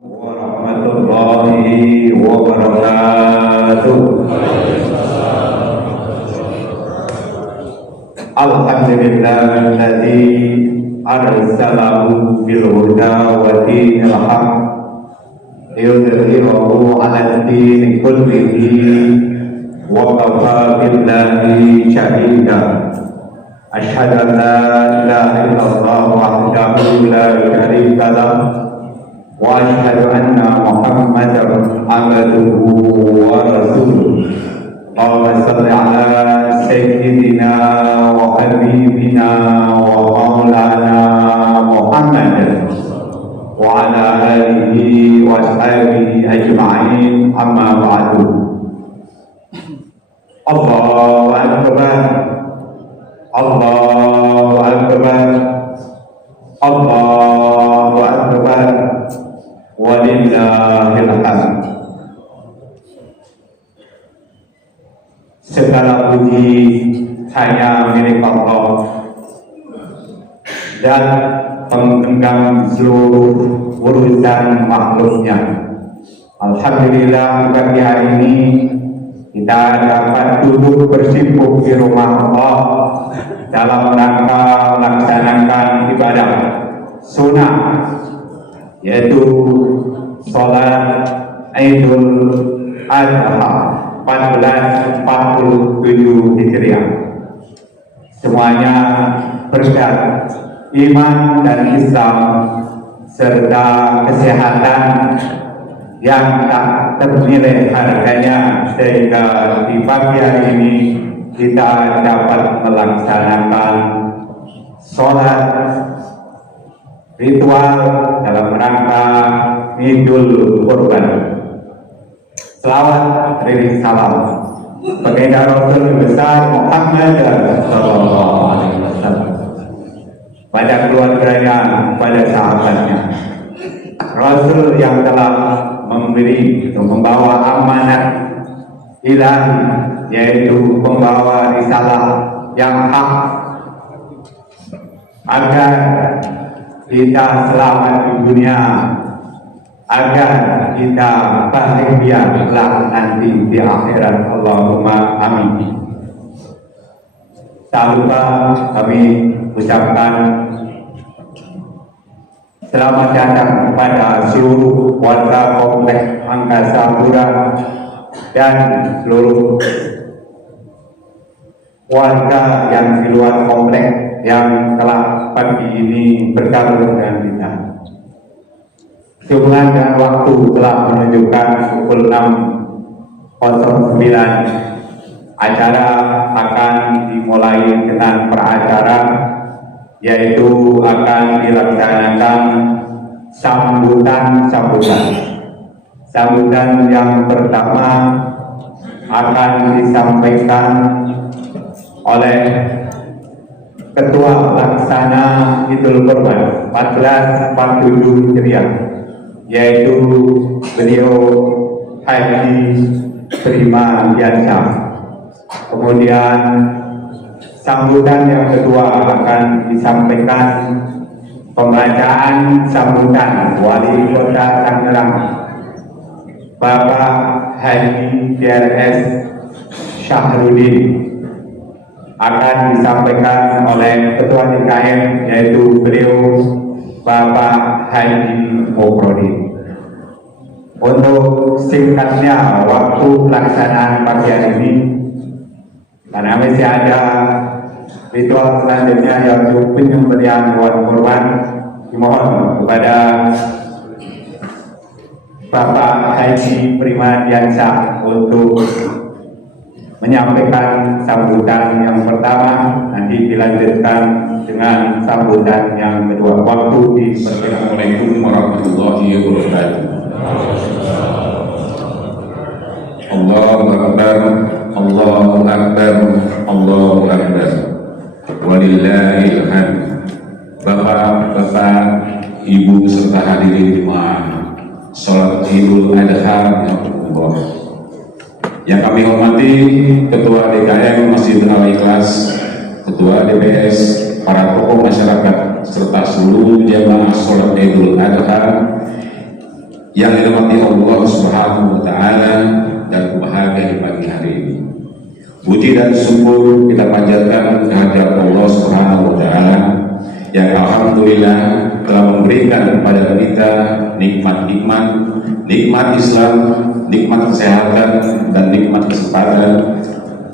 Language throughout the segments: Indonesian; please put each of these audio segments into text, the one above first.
warahmatullahi wabarakatuh. Alhamdulillahilladzi arsalahu bil huda wa dinil haq liyudhhirahu 'alad dini kullihi wa kafa billahi shahida. Asyhadu an la ilaha illallah wahdahu la syarika lah wa asyhadu anna Muhammadan abduhu wa rasuluh. Allahumma shalli ala sayyidina wa habibina wa maulana Muhammad wa ala alihi wa ashabihi ajma'in, amma ba'du. Allahu akbar, Allahu akbar, Allahu akbar, walillahil hamd. Segala puji hanya milik Allah dan penggenggam seluruh urusan makhluknya. Alhamdulillah, pagi hari ini kita dapat duduk bersimpuh di rumah Allah dalam rangka melaksanakan ibadah sunnah, yaitu sholat Idul Adha 1447 Hijriah. Semuanya berkat iman dan Islam serta kesehatan yang tak ternilai harganya, sehingga di pagi hari ini kita dapat melaksanakan sholat ritual dalam rangka Idul Kurban. Selawat ring salam baginda Rasul besar Muhammad sallallahu alaihi wasallam, pada keluarganya, pada sahabatnya, Rasul yang telah memberi atau membawa amanat ilahi, yaitu membawa risalah yang hak agar kita selamat di dunia, agar kita bahagia kelak nanti di akhirat. Allahumma amin. Tak lupa kami ucapkan selamat datang kepada seluruh warga kompleks Angkasa Pura dan seluruh warga yang di luar kompleks yang telah pagi ini bergabung dengan kita. Jumlah dan waktu telah menunjukkan pukul 6.09. Acara akan dimulai dengan peracara, yaitu akan dilaksanakan sambutan yang pertama akan disampaikan oleh Ketua Pelaksana Idul Kurban 1447 Hijriah, yaitu beliau Haji Prima Diansyah. Kemudian sambutan yang kedua akan disampaikan pembacaan sambutan Wali Kota Tangerang Bapak Haji DRS Syahrudin, akan disampaikan oleh Ketua DKM, yaitu beliau Bapak Haji Mufrodi. Untuk singkatnya waktu pelaksanaan pagi hari ini, karena masih ada ritual selanjutnya yaitu penyembelihan hewan kurban, dimohon kepada Bapak Haji Prima Diansyah untuk menyampaikan sambutan yang pertama, nanti dilanjutkan dengan sambutan yang kedua. Waktu dipersilakan. Assalamualaikum warahmatullahi wabarakatuh. Allahu Akbar, Allahu Akbar, Allahu Akbar, walillahil hamd. Bapak-bapak, ibu serta hadirin jemaah salat Idul Adha yang berkah, yang kami hormati Ketua DKM Masjid Al-Ikhlas, Ketua DPS, para tokoh masyarakat serta seluruh jamaah salat Idul Adha yang dirahmati Allah Subhanahu wa taala dan berbahagia di pagi hari ini. Puji dan syukur kita panjatkan kehadirat Allah Subhanahu wa taala yang alhamdulillah telah memberikan kepada kita nikmat iman, nikmat Islam, nikmat kesehatan dan nikmat kesempatan,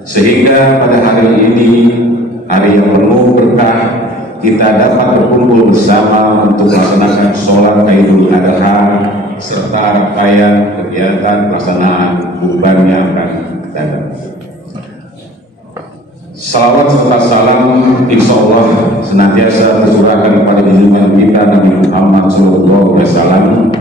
sehingga pada hari ini, hari yang penuh berkah, kita dapat berkumpul bersama untuk melaksanakan sholat Idul Adha serta rangkaian kegiatan pelaksanaan kurban yang akan datang. Salawat serta salam insya Allah senantiasa tercurahkan kepada junjungan kita Nabi Muhammad SAW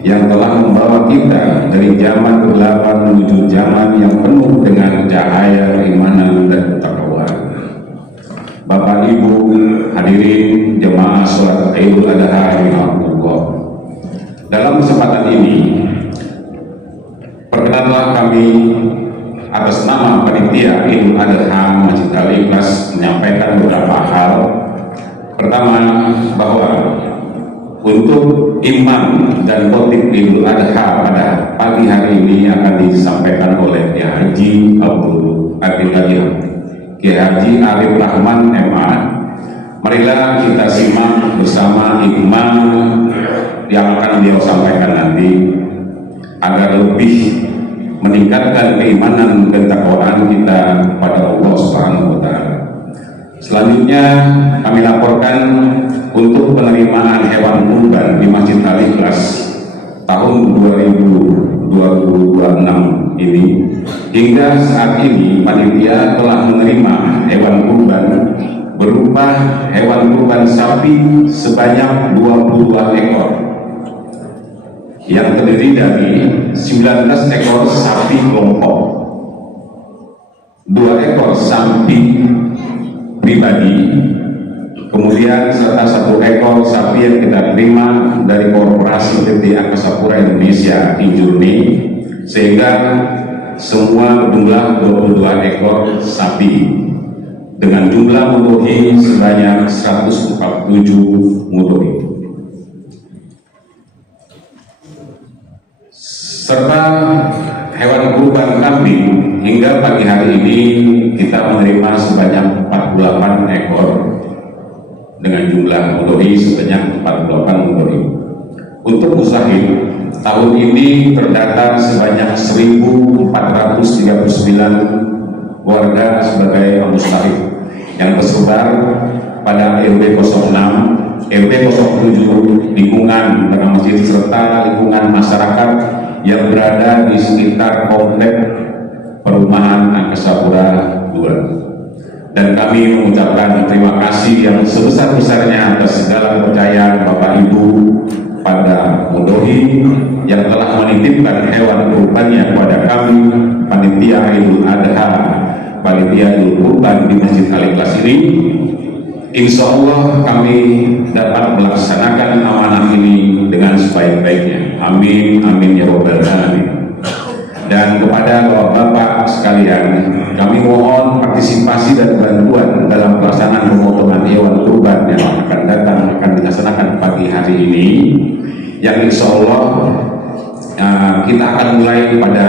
yang telah membawa kita dari zaman kegelapan menuju zaman yang penuh dengan cahaya keimanan dan ketakwaan. Bapak Ibu hadirin jemaah sholat Idul Adha Allah, dalam kesempatan ini perkenanlah kami atas nama panitia Idul Adha Masjid Al-Ikhlas menyampaikan beberapa hal. Pertama, bahwa untuk imam dan khotib Idul Adha pada pagi hari ini akan disampaikan oleh Kiai Haji Kiai Arif Rahman MA. Marilah kita simak bersama imam yang akan beliau sampaikan nanti agar lebih meningkatkan keimanan dan takwaan kita kepada Allah Subhanahu wa taala. Selanjutnya kami laporkan untuk penerimaan hewan kurban di Masjid Al-Ikhlas tahun 2026 ini, hingga saat ini panitia telah menerima hewan kurban berupa hewan kurban sapi sebanyak 22 ekor yang terdiri dari 19 ekor sapi kelompok, 2 ekor sapi pribadi, kemudian serta 1 ekor sapi yang kita terima dari Korporasi PT Angkasa Pura Indonesia Injurni, sehingga semua berjumlah 22 ekor sapi dengan jumlah mudhohi sebanyak 147 mudhohi, serta hewan kurban kambing. Hingga pagi hari ini kita menerima sebanyak 48 ekor dengan jumlah mudhohi sebanyak 48 mudhohi. Untuk mustahil, tahun ini terdata sebanyak 1.439 warga sebagai mustahil yang tersebar pada RW 06, RW 07, lingkungan Tanah Masjid serta lingkungan masyarakat yang berada di sekitar komplek perumahan Angkasa Pura II. Dan kami mengucapkan terima kasih yang sebesar-besarnya atas segala kepercayaan Bapak Ibu pada mudhohi yang telah menitipkan hewan kurbannya kepada kami panitia Idul Adha, panitia Idul Kurban di Masjid Al-Ikhlas ini. Insya Allah kami dapat melaksanakan amanah ini dengan sebaik-baiknya. Amin, amin ya rabbal alamin. Dan kepada bapak-bapak sekalian, kami mohon partisipasi dan bantuan dalam pelaksanaan pemotongan hewan kurban yang akan datang, akan dilaksanakan pagi hari ini, yang insya Allah kita akan mulai pada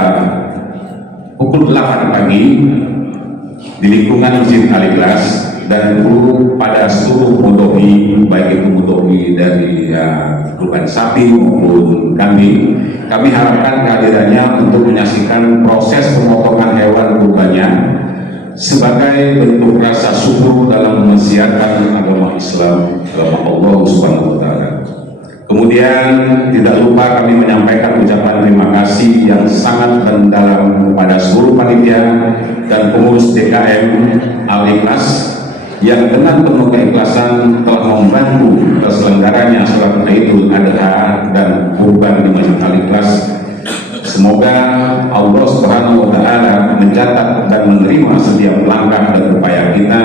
pukul 8 pagi di lingkungan Masjid Al-Ikhlas, dan pada seluruh mudhohi, baik itu mudhohi dari kurban sapi maupun kambing. Kami harapkan kehadirannya untuk menyaksikan proses pemotongan hewan kurbannya sebagai bentuk rasa syukur dalam mensiarkan agama Islam, agama Allah Subhanahu wa taala. Kemudian tidak lupa kami menyampaikan ucapan terima kasih yang sangat mendalam kepada seluruh panitia dan pengurus DKM Al-Ikhlas yang dengan penuh keikhlasan telah membantu terselenggaranya sholat Idul Adha dan kurban di Masjid Al-Ikhlas. Semoga Allah Subhanahu wa taala mencatat dan menerima setiap langkah dan upaya kita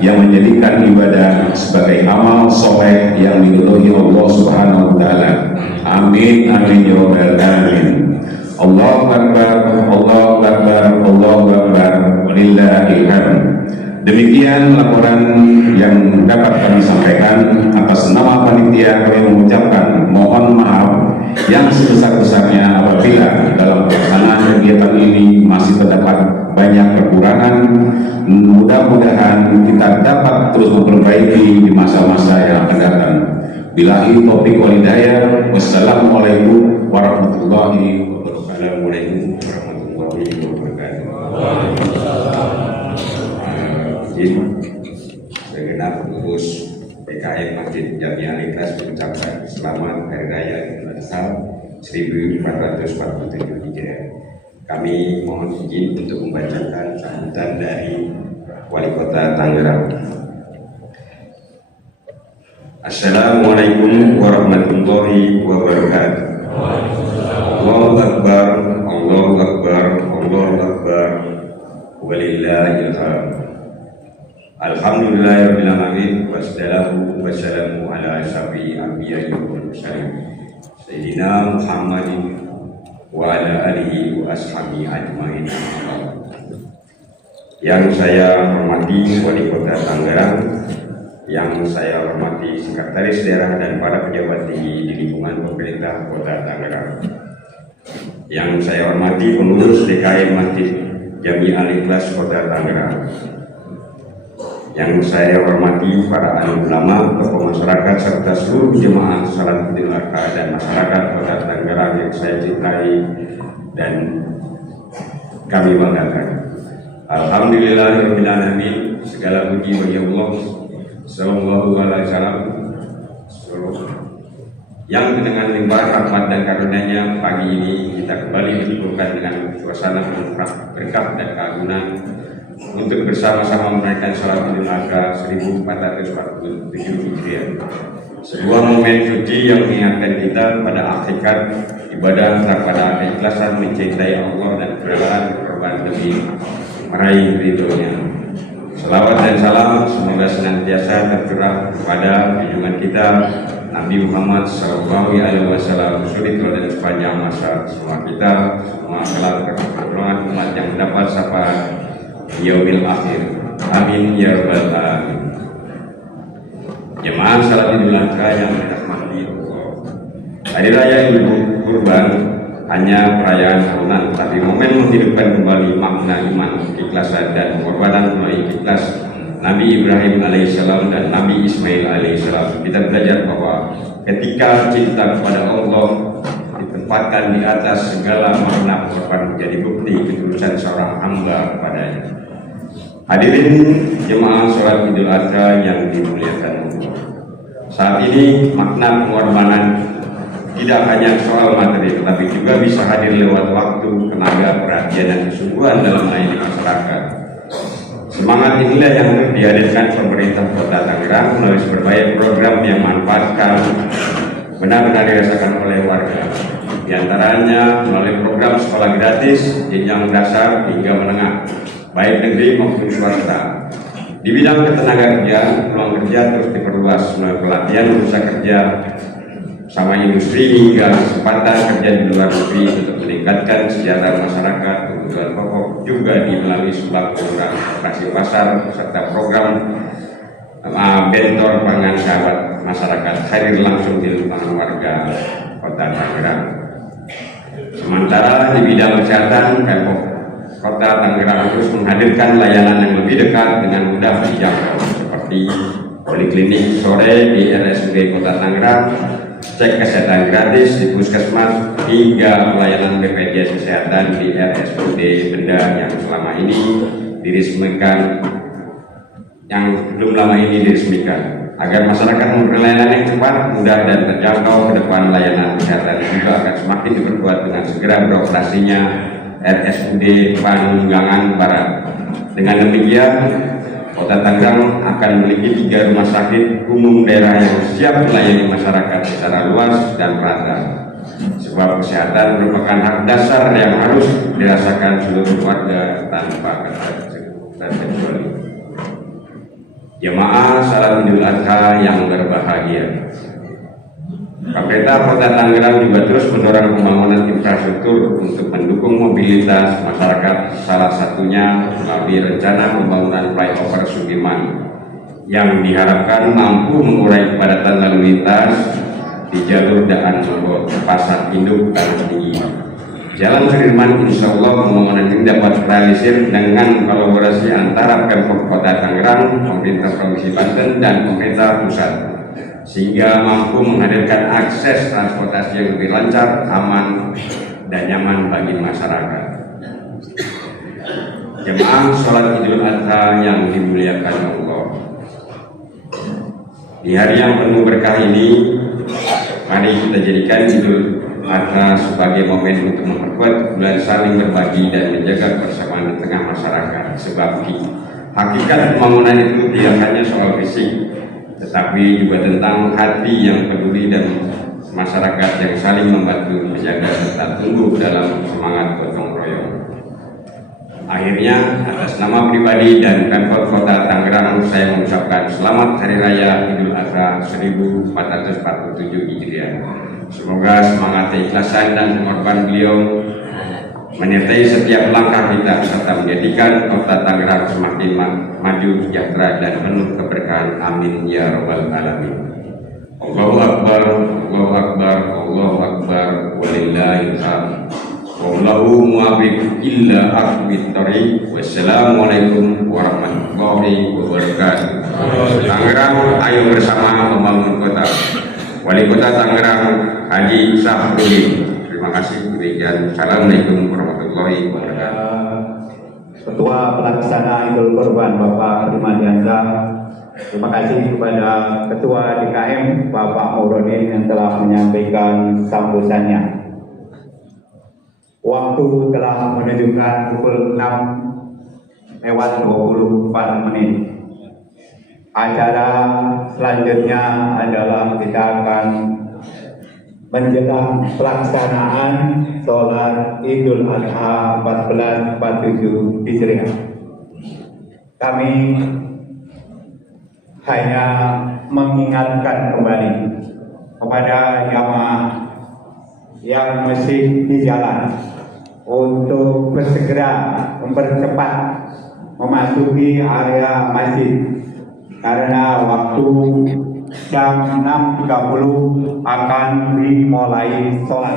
yang menjadikan ibadah sebagai amal soleh yang diridhoi Allah Subhanahu wa taala. Amin, amin ya rabbal alamin. Allahu akbar, Allahu akbar, Allahu akbar, walillahil hamd. Demikian laporan yang dapat kami sampaikan. Atas nama panitia kami mengucapkan mohon maaf yang sebesar-besarnya apabila dalam pelaksanaan kegiatan ini masih terdapat banyak kekurangan. Mudah-mudahan kita dapat terus memperbaiki di masa-masa yang akan datang. Billahi taufiq wal hidayah. Wassalamualaikum warahmatullahi wabarakatuh. Segenap pengurus PKM Masjid Jami Al-Ikhlas mengucapkan selamat Hari Raya Idul Adha 1447 Hijriah. Kami mohon izin untuk membacakan sambutan dari Wali Kota Tangerang. Assalamualaikum warahmatullahi wabarakatuh. Allahu Akbar, Allahu Akbar, Allahu Akbar, walillahil hamd. Alhamdulillahirabbil alamin, wassalatu wassalamu ala asyrafil anbiya'i wal mursalin sayyidina Muhammadin wa ala alihi wa ashabihi ajmain. Yang saya hormati Wali Kota Tangerang, yang saya hormati Sekretaris Daerah dan para pejabat tinggi di lingkungan pemerintah Kota Tangerang, yang saya hormati pengurus DKM Masjid Jami Al-Ikhlas Kota Tangerang, yang saya hormati para alim ulama, tokoh masyarakat serta seluruh jemaah salat Idul Adha dan masyarakat Kota Tangerang yang saya cintai dan kami banggakan. Alhamdulillahirabbil alamin, segala puji bagi Allah sallallahu alaihi wasallam yang dengan limpah rahmat dan karunia-Nya pagi ini kita kembali dikumpulkan dengan suasana penuh berkah dan keagungan untuk bersama-sama merayakan salat Idul Adha 1447 Hijriah. Sebuah momen suci yang mengingatkan kita pada hakikat ibadah pada keikhlasan mencintai Allah dan kerelaan berkorban demi meraih ridhonya. Selawat dan salam semoga senantiasa tercurah kepada junjungan kita Nabi Muhammad SAW, suri dan sepanjang masa semua kita, semua kelak umat yang mendapat syafaat yaumil akhir. Amin ya rabbal alamin. Jemaah salat Idul Adha yang dirahmati Allah, Hari Raya Idul Kurban hanya perayaan tahunan, tapi momen menghidupkan kembali makna iman, keikhlasan dan pengorbanan melalui ikhlas Nabi Ibrahim alaihissalam dan Nabi Ismail alaihissalam. Kita belajar bahwa ketika cinta kepada Allah ditempatkan di atas segala makna pengorbanan, menjadi bukti ketulusan seorang hamba kepadanya. Hadirin jemaah sholat Idul Adha yang dimuliakan Allah, saat ini makna pengorbanan tidak hanya soal materi, tetapi juga bisa hadir lewat waktu, tenaga, perhatian, dan kesungguhan dalam melayani masyarakat. Semangat inilah yang dihadirkan pemerintah Kota Tangerang melalui berbagai program yang manfaatkan benar-benar dirasakan oleh warga. Di antaranya melalui program sekolah gratis jenjang dasar hingga menengah, baik negeri maupun swasta. Di bidang ketenaga kerja, peluang kerja terus diperluas melalui pelatihan usaha kerja sama industri hingga kesempatan kerja di luar negeri untuk meningkatkan kesejahteraan masyarakat. Kebutuhan pokok juga melalui sembako program operasi pasar serta program bentor pangan sahabat masyarakat hadir langsung di lingkungan warga Kota Tangerang. Sementara di bidang kesehatan, Pemprov Kota Tangerang terus menghadirkan layanan yang lebih dekat dengan mudah dijangkau seperti poliklinik sore di RSUD Kota Tangerang, cek kesehatan gratis di puskesmas, hingga pelayanan BPJS Kesehatan di RSUD Benda yang selama ini diresmikan, yang belum lama ini diresmikan. Agar masyarakat memberi layanan yang cepat, mudah, dan terjangkau, ke depan layanan kesehatan juga akan semakin diperkuat dengan segera beroperasinya RSUD Panunggangan Barat. Dengan demikian, Kota Tangerang akan memiliki 3 rumah sakit umum daerah yang siap melayani masyarakat secara luas dan merata. Sebab kesehatan merupakan hak dasar yang harus dirasakan seluruh warga tanpa terkecuali. Jemaah salat Idul Adha yang berbahagia, pemerintah Kota Tangerang juga terus mendorong pembangunan infrastruktur untuk mendukung mobilitas masyarakat, salah satunya melalui rencana pembangunan flyover Sudirman yang diharapkan mampu mengurai kepadatan lalu lintas di jalur Daan Mogot, Pasar Induk, Tanah Tinggi. Jalan Sudirman insya Allah pembangunan ini dapat realisir dengan kolaborasi antara Pemkot Kota Tangerang, pemerintah Provinsi Banten, dan pemerintah pusat, sehingga mampu menghadirkan akses transportasi yang lebih lancar, aman, dan nyaman bagi masyarakat. Jemaah sholat Idul Adha yang dimuliakan Allah, di hari yang penuh berkah ini, mari kita jadikan Idul Adha sebagai momen untuk memperkuat bulan saling berbagi dan menjaga persamaan di tengah masyarakat. Sebab hakikat pembangunan itu tidak hanya soal fisik, tetapi juga tentang hati yang peduli dan masyarakat yang saling membantu, menjaga serta tumbuh dalam semangat gotong royong. Akhirnya, atas nama pribadi dan Pemkot Kota Tangerang, saya mengucapkan selamat Hari Raya Idul Adha 1447 Hijriah. Semoga semangat keikhlasan dan pengorbanan beliau menyertai setiap langkah kita serta menjadikan Kota Tangerang semakin maju, sejahtera, dan penuh keberkahan. Amin ya rabbal alamin. Allahu Akbar, Allahu Akbar, Allahu Akbar, walillahil hamd. Wallahu muwaffiq illa aqwamit thoriq. Wassalamualaikum warahmatullahi wabarakatuh. Tangerang, ayo bersama membangun kota. Wali Kota Tangerang Haji Safruddin. Terima kasih. Demikian. Assalamualaikum warahmatullahi wabarakatuh. Ketua Pelaksana Idul Kurban Bapak Dimadiansa. Terima kasih kepada Ketua DKM Bapak Maurodin yang telah menyampaikan sambutannya. Waktu telah menunjukkan pukul 6:24. Acara selanjutnya adalah kita akan menjelang pelaksanaan sholat Idul Adha 1447 Hijriah. Kami hanya mengingatkan kembali kepada jamaah yang masih di jalan untuk bersegera mempercepat memasuki area masjid, karena waktu jam 6.30 akan dimulai sholat.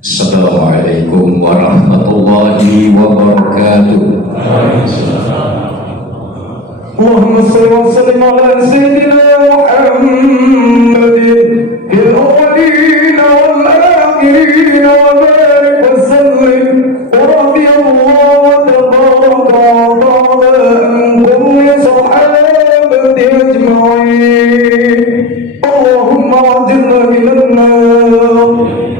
Assalamualaikum warahmatullahi wabarakatuh. Allahumma shalli wa sallim ala sayyidina Muhammadin fil awwalin wal akhirin wa barik wa sallim wa radiyallahu tabaraka wa ta'ala an kulli sahabati ajma'in. Allahumma ajirna minan nar,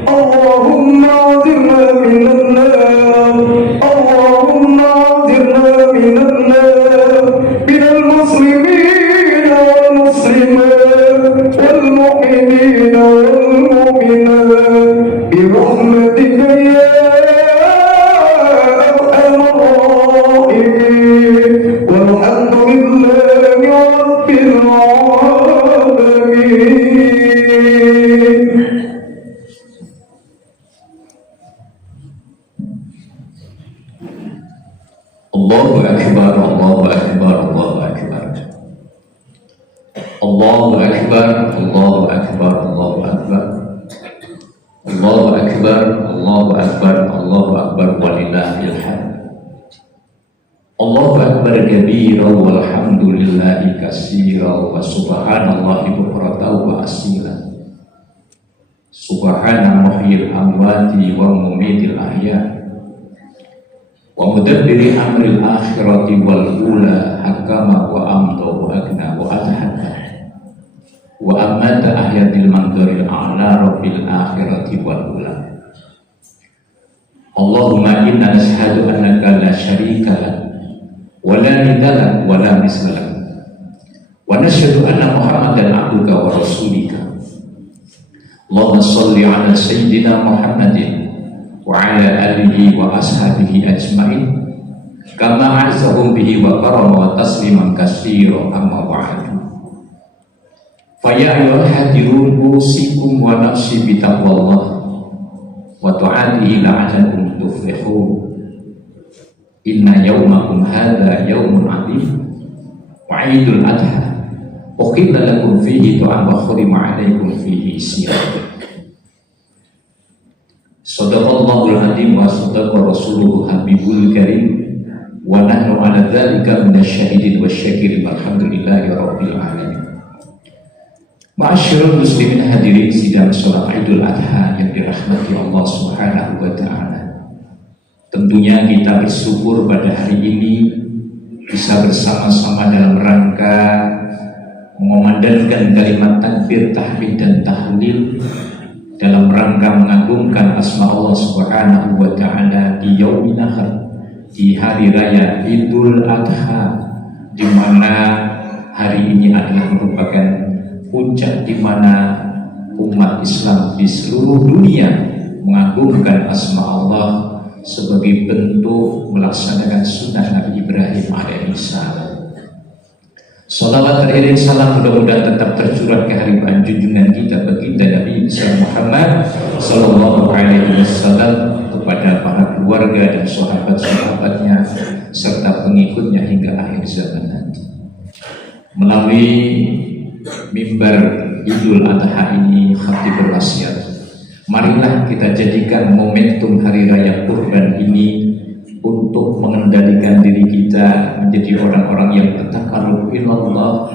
Allahumma ajirna minan nar, Allahumma ajirna minan nar, minal muslimin wal muslimat wal mu'minin wal mu'minat bi rahmatika ya arhamar rahimin. Walhamdulillahi rabbil alamin. Allahu Akbar, Allahu Akbar, Allahu Akbar. Allahu Akbar, Allahu Akbar, Allahu Akbar. Allahu Akbar, Allahu Akbar, Allahu Akbar, walillahil hamd. kabira walhamdulillahi katsira wa subhanallahi bukratan wa asila. Subhana muhyil amwati wa mumitil ahya wa mudabbiri amril akhirati wal ula hakama wa amda wa agna wa adhaka wa amata ahyatil mandaril a'la rabbil akhirati wal ula. Allahumma inna nashhadu annaka la syarika lak wa la nidda lak wa la misla lak wa nashhadu anna Muhammadan abduka wa rasulika. Allahumma salli ala sayyidina Muhammadin wa ala alihi wa ashabihi ajma'in kama azahum bihi wa karama wa tasliman katsira amma ba'du. Fa ya ayyuhal hadirun usikum wa nafsi bi taqwallah wa ta'atihi la'allakum tuflihun. Inna yawmakum hadha yawmun 'adzim wa 'idul adha ukhilla lakum fihi tu'an wa khurima 'alaikum fihi siyam. Sadaqallahul adzim wa sadaqa rasuluhu habibul karim wa nahnu 'ala dzalika minasyahidin wasyakirin walhamdulillahi rabbil alamin. Ma'asyiral muslimin hadirin sidang salat Idul Adha yang dirahmati Allah Subhanahu wa taala. Tentunya kita bersyukur pada hari ini bisa bersama-sama dalam rangka mengumandangkan kalimat takbir, tahmid dan tahlil dalam rangka mengagungkan asma Allah Subhanahu wa taala di yaumin akhir, di hari raya Idul Adha, di mana hari ini adalah merupakan puncak di mana umat Islam di seluruh dunia mengagungkan asma Allah sebagai bentuk melaksanakan sunnah Nabi Ibrahim alaihissalam. Salawat teriring salam mudah-mudahan tetap tercurah ke haribaan junjungan kita baginda Nabi Muhammad sallallahu alaihi wasallam kepada para keluarga dan sahabat-sahabatnya serta pengikutnya hingga akhir zaman nanti. Melalui mimbar Idul Adha ini khatib berwasiat, marilah kita jadikan momentum hari raya kurban ini untuk mengendalikan diri kita menjadi orang-orang yang bertaqarrub ilallah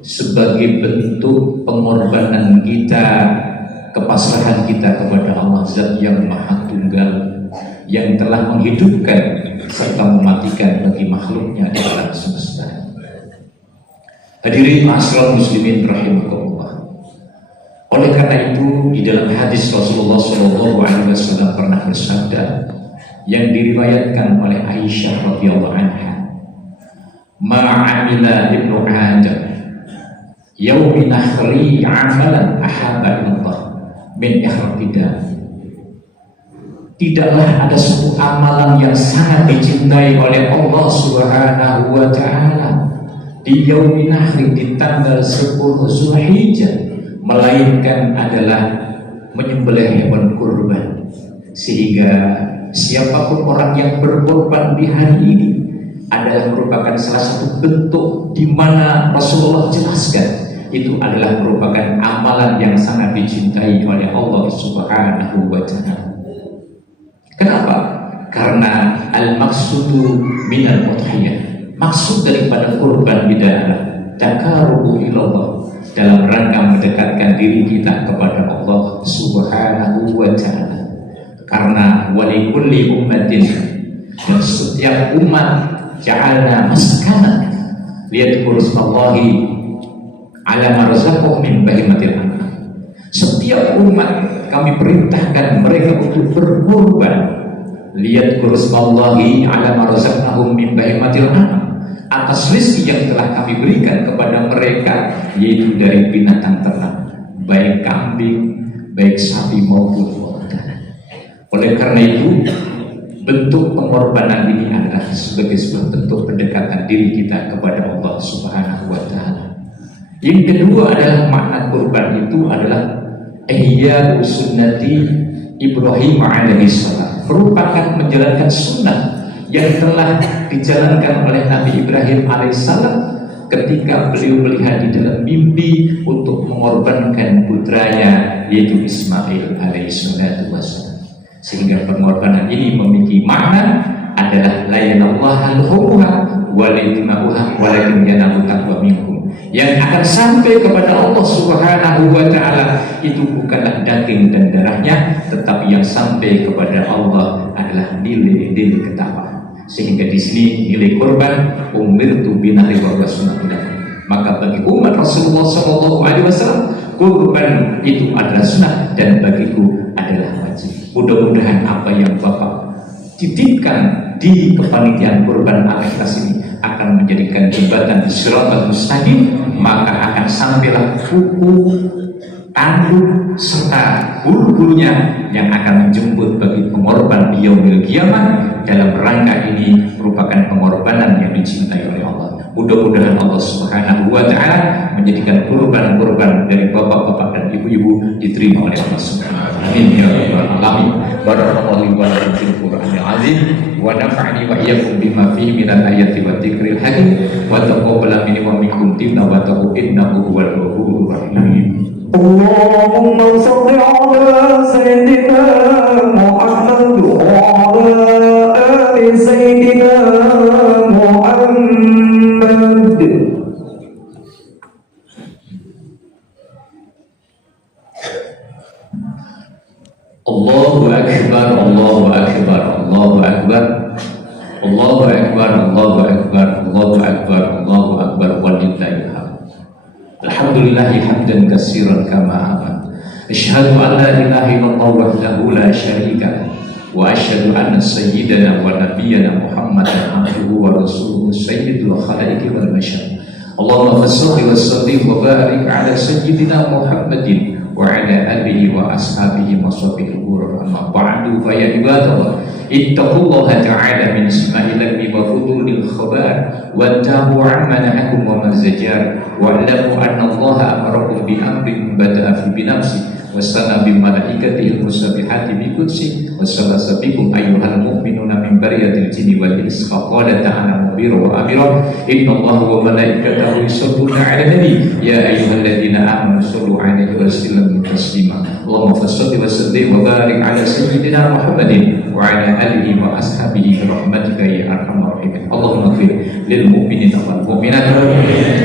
sebagai bentuk pengorbanan kita, kepasrahan kita kepada Allah Zat yang Maha Tunggal yang telah menghidupkan serta mematikan bagi makhluknya di alam semesta. Hadirin ma'asyiral muslimin rahimakumullah. Oleh karena itu di dalam hadis Rasulullah SAW pernah bersabda yang diriwayatkan oleh Aisyah radhiyallahu anha, ma'amila ibnu Adam yawmi nakhri amalan ahabba ilallah min ikhratida. Tidaklah ada suatu amalan yang sangat dicintai oleh Allah Subhanahu wa taala di yaumin nakhri, di tanggal 10 Zulhijjah, melainkan adalah menyembelih hewan kurban. Sehingga siapapun orang yang berkorban di hari ini adalah merupakan salah satu bentuk di mana Rasulullah jelaskan itu adalah merupakan amalan yang sangat dicintai oleh Allah Subhanahu wa taala. Kenapa? Karena al-maqsudu minal udhiyah, maksud daripada kurban adalah taqarrubu ilallah, dalam rangka mendekatkan diri kita kepada Allah Subhanahu wa taala. Karena walikulli ummatin, dan setiap umat ja'alna maskana liyadhkuru ismallahi ala ma razaqahum min bahimatil an'am. Setiap umat kami perintahkan mereka untuk berkorban liyadhkuru ismallahi ala ma razaqnahum min bahimatil an'am, atas rezeki yang telah kami berikan kepada mereka, yaitu dari binatang ternak, baik kambing, baik sapi maupun unta. Oleh karena itu, bentuk pengorbanan ini adalah sebagai sebuah bentuk pendekatan diri kita kepada Allah Subhanahu wa taala. Yang kedua adalah makna kurban itu adalah ihya sunnati Ibrahim alaihissalam, merupakan menjalankan sunnah yang telah dijalankan oleh Nabi Ibrahim alaihissalam ketika beliau melihat di dalam mimpi untuk mengorbankan putranya yaitu Ismail alaihissalam. Sehingga pengorbanan ini memiliki makna adalah la yanallahu luhumuha wa la dima'uha walakin yanalu taqwa minkum. Yang akan sampai kepada Allah Subhanahu wa taala itu bukanlah daging dan darahnya, tetapi yang sampai kepada Allah adalah nilai-nilai ketakwaan. Sehingga di sini nilai kurban umirtu binahri wa sunnah. Maka bagi umat Rasulullah SAW kurban itu adalah sunnah dan bagiku adalah wajib. Mudah-mudahan apa yang Bapak titipkan di kepanitiaan kurban akikah ini akan menjadikan jembatan di Siratal Mustaqim, maka akan sampailah buku, tanduk serta bulu-bulunya yang akan menjemput bagi pengorban di yaumil qiyamah. Dalam rangka ini merupakan pengorbanan yang dicintai oleh Allah. Mudah-mudahan Allah Subhanahu wa taala menjadikan kurban-kurban dari bapak-bapak dan ibu-ibu diterima oleh Allah Subhanahu wa taala. Amin ya rabbal alamin. Barakallahu wa lakum fil Qur'anil azim wa nafa'ani wa iyyakum bima fihi minal ayati wa dzikril hakim wa taqabbala minni wa minkum tilawatahu innahu huwal ghafurur rahim. Allahumma shalli ala sayyidina Muhammad wa ala ali sayyidina Muhammad. Allahu akbar, Allahu akbar, Allahu akbar, Allahu akbar, Allahu akbar, Allahu akbar, Allahu akbar, walillahil hamd. Alhamdulillahi hamdan katsiran kama amara. Asyhadu an la ilaha illallah wahdahu la syarika lahu wa asyhadu anna sayyidana wa nabiyyana Muhammadan abduhu wa rasuluhu sayyidul khalaiqi wal bashar. Allahumma shalli wa sallim wa barik ala sayyidina Muhammadin wa ala alihi wa ashabihi wa sahbihi ghurur amma ba'du fa ya ibadallah ittaqullaha ta'ala min isma'il ladhi wa fudulil khabar wa tabu amma nahakum wa mazajar wa alamu anna allaha amarakum bi amrin bada'a fi binafsi wa sana bi malaikatihi musabihati bi qudsi wa salasa bikum ayyuhal mu'minuna min bariyatil jinni wal insi faqala ta'ala mubira wa amira inna allaha wa malaikatahu yusalluna 'alan nabi ya ayyuhalladzina amanu sallu 'alaihi wa sallimu taslima. Allahumma shalli wa sallim wa barik 'ala sayyidina Muhammadin wa 'ala alihi wa ashabihi bi rahmatika ya arhamar rahimin. Allahumma ighfir lil mu'minina wal mu'minat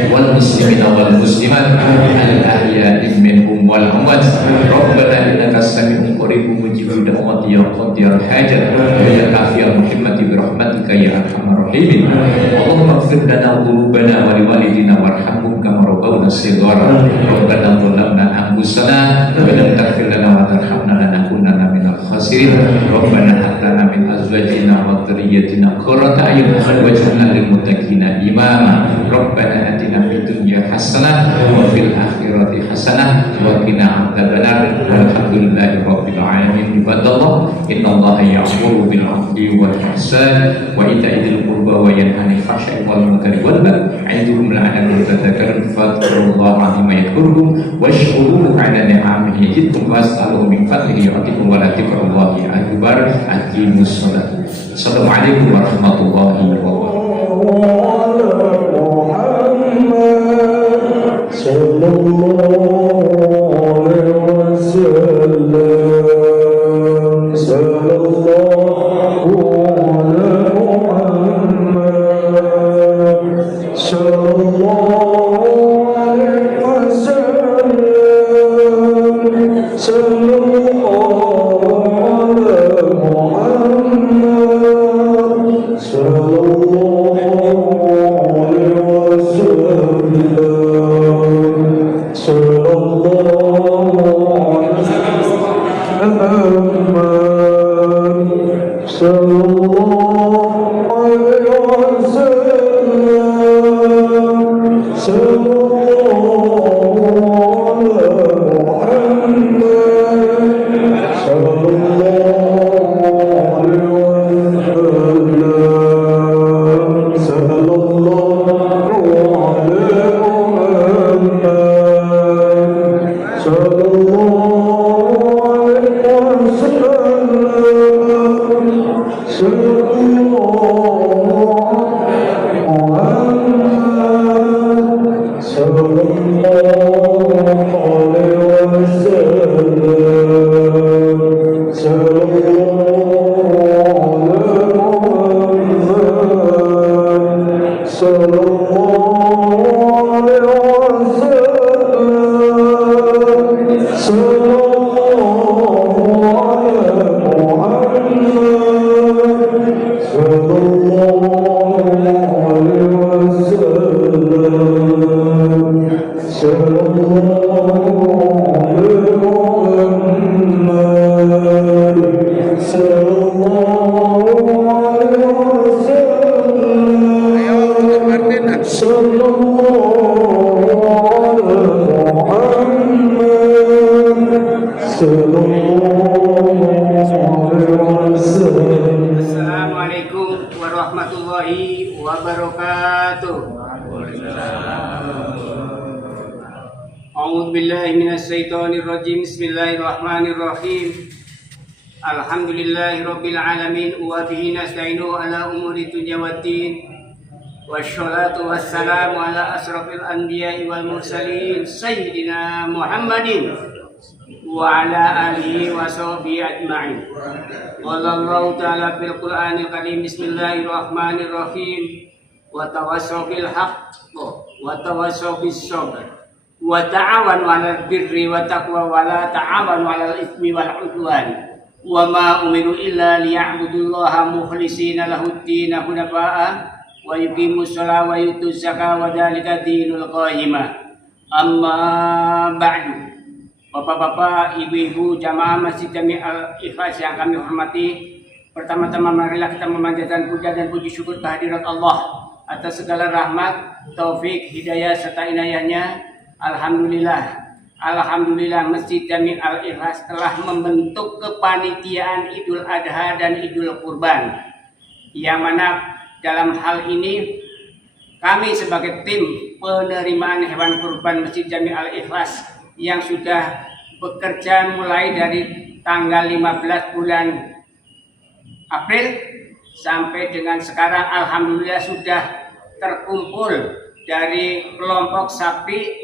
wal muslimina wal muslimat al ahya'i minhum wal amwat. Rabbana innaka sami'un qaribun mujibud da'wati ya qadiyal hajat ya kafiyal muhimmati bi rahmatika ya arhamar rahimin. Allahumma ighfir lana dhunubana wa liwalidina warhamhum kama rabbawna shighara. Rabbana zalamna anfusana wa lam taghfir lana wa tarhamna lanakunanna minal khasirin. Rabbana hab lana min azwajina wa dhurriyyatina qurrata a'yun waj'alna lil muttaqina imama. Rabbana atina fid dunya hasanah wa fil akhirati hasanah wa qina adzabannar. Walhamdulillahi rabbil alamin. Ibadallah innallaha ya'muru bil 'adli wal ihsan wa ita'i dzil qurba wa yanha 'anil fahsya'i wal munkari wal baghi 'idzukum la'allakum tadhakkarun fadhkurullaha 'azima yadhkurukum washkuruhu 'ala ni'amihi yazidkum was'aluhu min fadlihi yu'tikum wa la dzikrullahi akbar. Aqimus shalah. Assalamualaikum warahmatullahi Sallallahu Assalamualaikum warahmatullahi wabarakatuh. A'udzu billahi minasy syaithanir rajim. Bismillahirrahmanirrahim. Alhamdulillahirabbil alamin wa bihi nasta'inu ala umuri dunya waddin. Wassalatu wassalamu ala asrofil anbiya'i wal mursalin sayyidina Muhammadin wa ala alihi wa sahbihi ajma'in. Wallahu ta'ala fil Qur'anil Karim. Bismillahirrahmanirrahim. Wa tawassaw bil haqq wa tawassaw bis sabr wa ta'awanu 'alal birri wa taqwa wa la ta'awanu 'alal itsmi wal 'udwan. Wa ma umiru illa liya'budullaha mukhlishina lahud-din hunafa'a wa yuqimus sholata wa yutuz zakata wa dzalika dinul qayyimah. Amma ba'du. Bapak-bapak, ibu-ibu, jamaah Masjid Jami Al-Ikhlas yang kami hormati, pertama-tama marilah kita memanjatkan puja dan puji syukur kehadirat Allah atas segala rahmat, taufik, hidayah serta inayahnya. Alhamdulillah Masjid Jami Al-Ikhlas telah membentuk kepanitiaan Idul Adha dan Idul Kurban, yang mana dalam hal ini kami sebagai tim penerimaan hewan kurban Masjid Jami Al-Ikhlas yang sudah bekerja mulai dari tanggal 15 bulan April sampai dengan sekarang, alhamdulillah sudah terkumpul dari kelompok sapi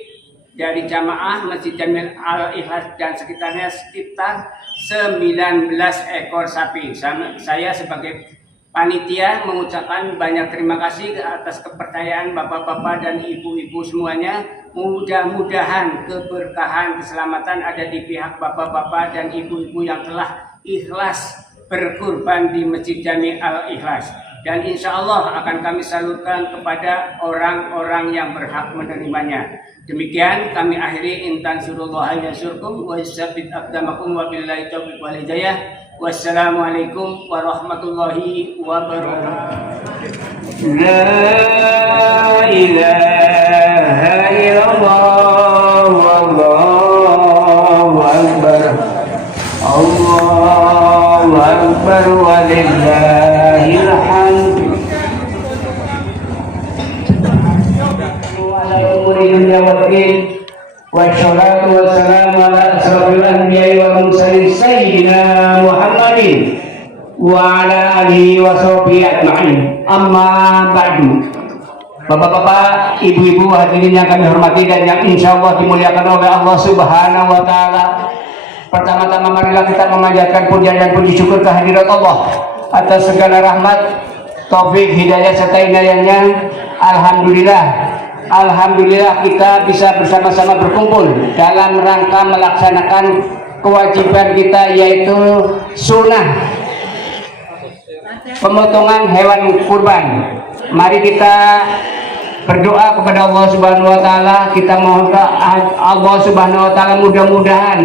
dari jamaah Masjid Jami Al-Ikhlas dan sekitarnya sekitar 19 ekor sapi. Saya sebagai panitia mengucapkan banyak terima kasih atas kepercayaan bapak-bapak dan ibu-ibu semuanya. Mudah-mudahan keberkahan, keselamatan ada di pihak bapak-bapak dan ibu-ibu yang telah ikhlas berkurban di Masjid Jami Al-Ikhlas. Dan insya Allah akan kami salurkan kepada orang-orang yang berhak menerimanya. Demikian kami akhiri. Intan surullah yasurkum wa isabbit aqdamakum wa billahi taufiq wal hidayah. Wassalamualaikum warahmatullahi wabarakatuh. La ilaha illallah wallahu akbar. Allahu akbar walillahil hamd. Wa ala umuri dunya waddin. Wassalatu wassalamu ala asrofil anbiya'i wal mursalin sayyidina Muhammadin wa ala alihi wa sahbihi ajma'in. Amma ba'du. Bapak-bapak, ibu-ibu hadirin yang kami hormati dan yang insya Allah dimuliakan oleh Allah Subhanahu wa Ta'ala. Pertama-tama marilah kita memanjatkan puja dan puji syukur kehadirat Allah atas segala rahmat, taufik, hidayah serta inayahnya. Alhamdulillah kita bisa bersama-sama berkumpul dalam rangka melaksanakan kewajiban kita, yaitu sunnah pemotongan hewan kurban. Mari kita berdoa kepada Allah Subhanahu wa Ta'ala. Kita mohon Allah Subhanahu wa Ta'ala mudah-mudahan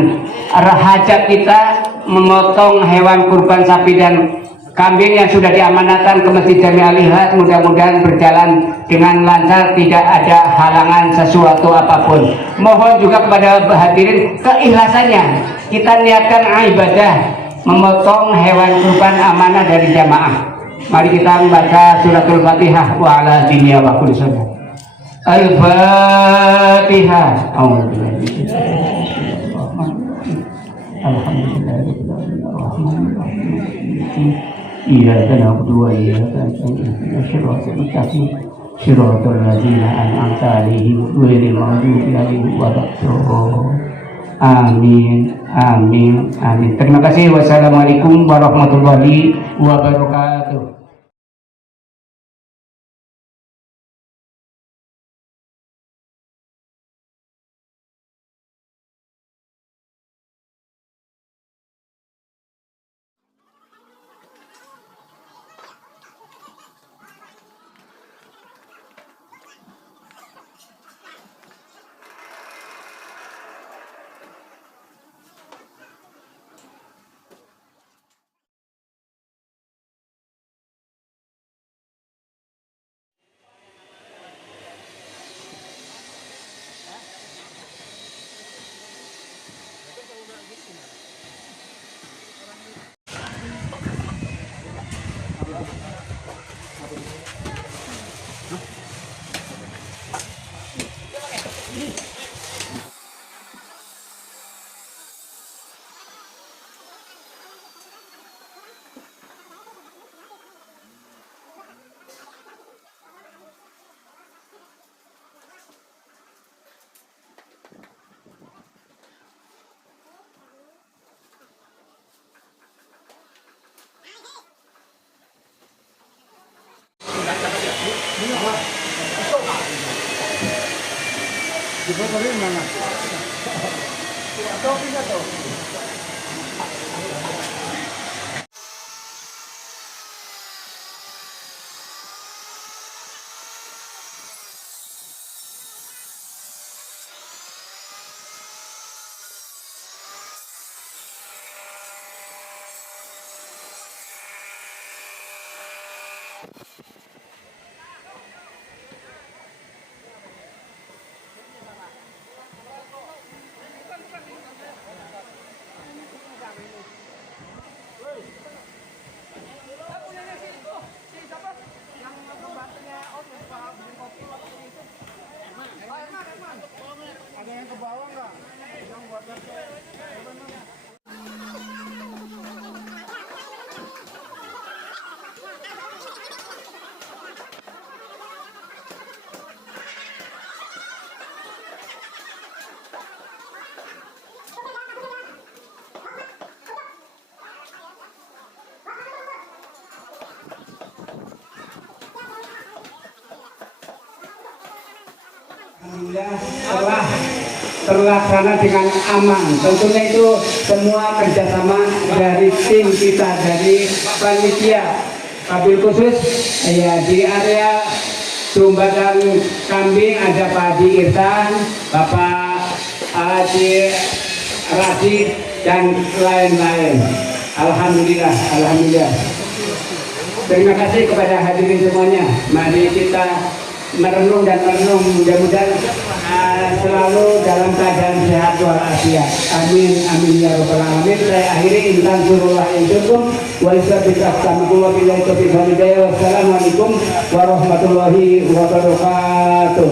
hajat kita memotong hewan kurban sapi dan kambing yang sudah diamanatkan ke Masjid Jami Al-Ikhlas mudah-mudahan berjalan dengan lancar, tidak ada halangan sesuatu apapun. Mohon juga kepada hadirin keikhlasannya. Kita niatkan ibadah memotong hewan kurban amanah dari jamaah. Mari kita membaca suratul Fatihah wa ala dunya wa kulli sunnah. Al-Fatihah. Alhamdulillah. Iyyaka na'budu wa iyyaka nasta'in. Shiratal mustaqim. Shiratal ladzina an'amta 'alaihim ghairil maghdubi 'alaihim waladdallin. Amin. Amin. Amin. Terima kasih. Wassalamualaikum warahmatullahi wabarakatuh. Alhamdulillah telah terlaksana dengan aman. Tentunya itu semua kerjasama dari tim kita, dari panitia kabil khusus ya. Di area domba dan kambing ada Pak Haji Irsan, Bapak Haji Rasid dan lain-lain. Alhamdulillah, alhamdulillah. Terima kasih kepada hadirin semuanya. Mari kita merenung dan merenung, mudah-mudahan selalu dalam keadaan sehat walafiat. Amin amin ya rabbal alamin. Saya akhiri intan surullah insyukum wa wassalamualaikum warahmatullahi wabarakatuh.